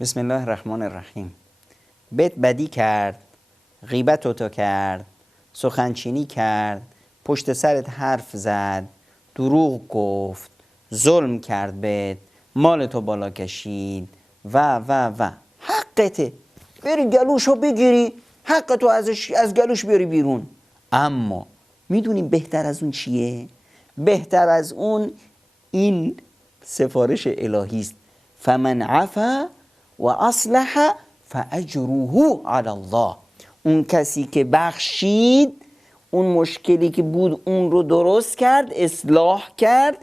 بسم الله الرحمن الرحیم. بهت بدی کرد، غیبت تو کرد، سخنچینی کرد، پشت سرت حرف زد، دروغ گفت، ظلم کرد بهت، مال تو بالا کشید و حقته، بری گلوشو بگیری، حق تو از گلوش بیاری بیرون. اما میدونی بهتر از اون چیه؟ بهتر از اون این سفارش الهی است: فمن عفا و اصلح فاجره علی الله. اون کسی که بخشید، اون مشکلی که بود اون رو درست کرد، اصلاح کرد،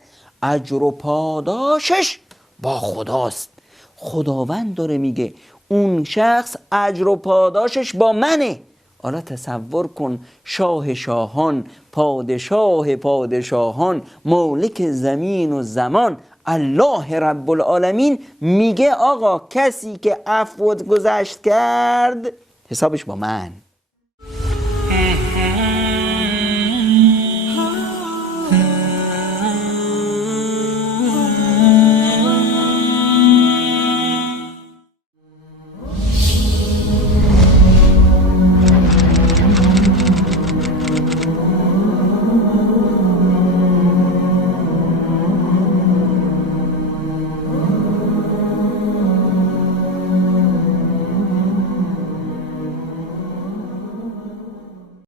اجر و پاداشش با خداست. خداوند داره میگه اون شخص اجر و پاداشش با منه. حالا تصور کن شاه شاهان، پادشاه پادشاهان، مالک زمین و زمان، الله رب العالمین میگه آقا کسی که عفو گذشت کرد حسابش با من.